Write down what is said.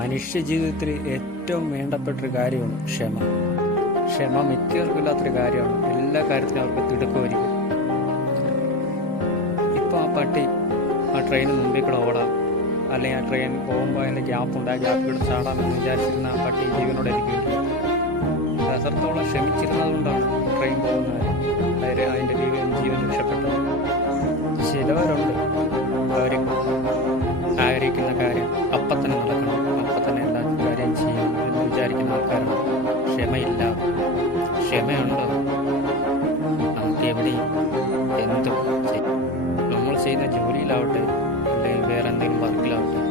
മനുഷ്യ ജീവിതത്തിൽ ഏറ്റവും വേണ്ടപ്പെട്ടൊരു കാര്യമാണ് ക്ഷമ. ക്ഷമ മിക്കവർക്കില്ലാത്തൊരു കാര്യമാണ്. എല്ലാ കാര്യത്തിനും അവർക്ക് തിടുക്കമായിരിക്കും. ഇപ്പോൾ ആ പട്ടി ആ ട്രെയിന് മുമ്പിൽ കൂടെ ഓടാം, അല്ലെങ്കിൽ ആ ട്രെയിൻ പോകുമ്പോൾ അതിൻ്റെ ഗ്യാപ്പുണ്ട്, ആ ഗ്യാപ്പിൽ കൂടെ ചാടാമെന്ന് വിചാരിച്ചിരുന്ന ആ പട്ടി ജീവനോടെ ഇരിക്കുകയില്ല. അത്രത്തോളം ക്ഷമിച്ചിരുന്നത് കൊണ്ടാണ് ട്രെയിൻ പോകുന്നത് അതിൻ്റെ ജീവൻ രക്ഷപ്പെട്ടത്. ചിലവരുണ്ട് അവർ ആഗ്രഹിക്കുന്ന കാര്യം അപ്പം തന്നെ നടക്കണം, അപ്പം തന്നെ എല്ലാ കാര്യം ചെയ്യണം എന്ന് വിചാരിക്കുന്ന ആൾക്കാരാണ്. ക്ഷമയില്ല. ക്ഷമയുണ്ടോ? നമുക്ക് എവിടെയും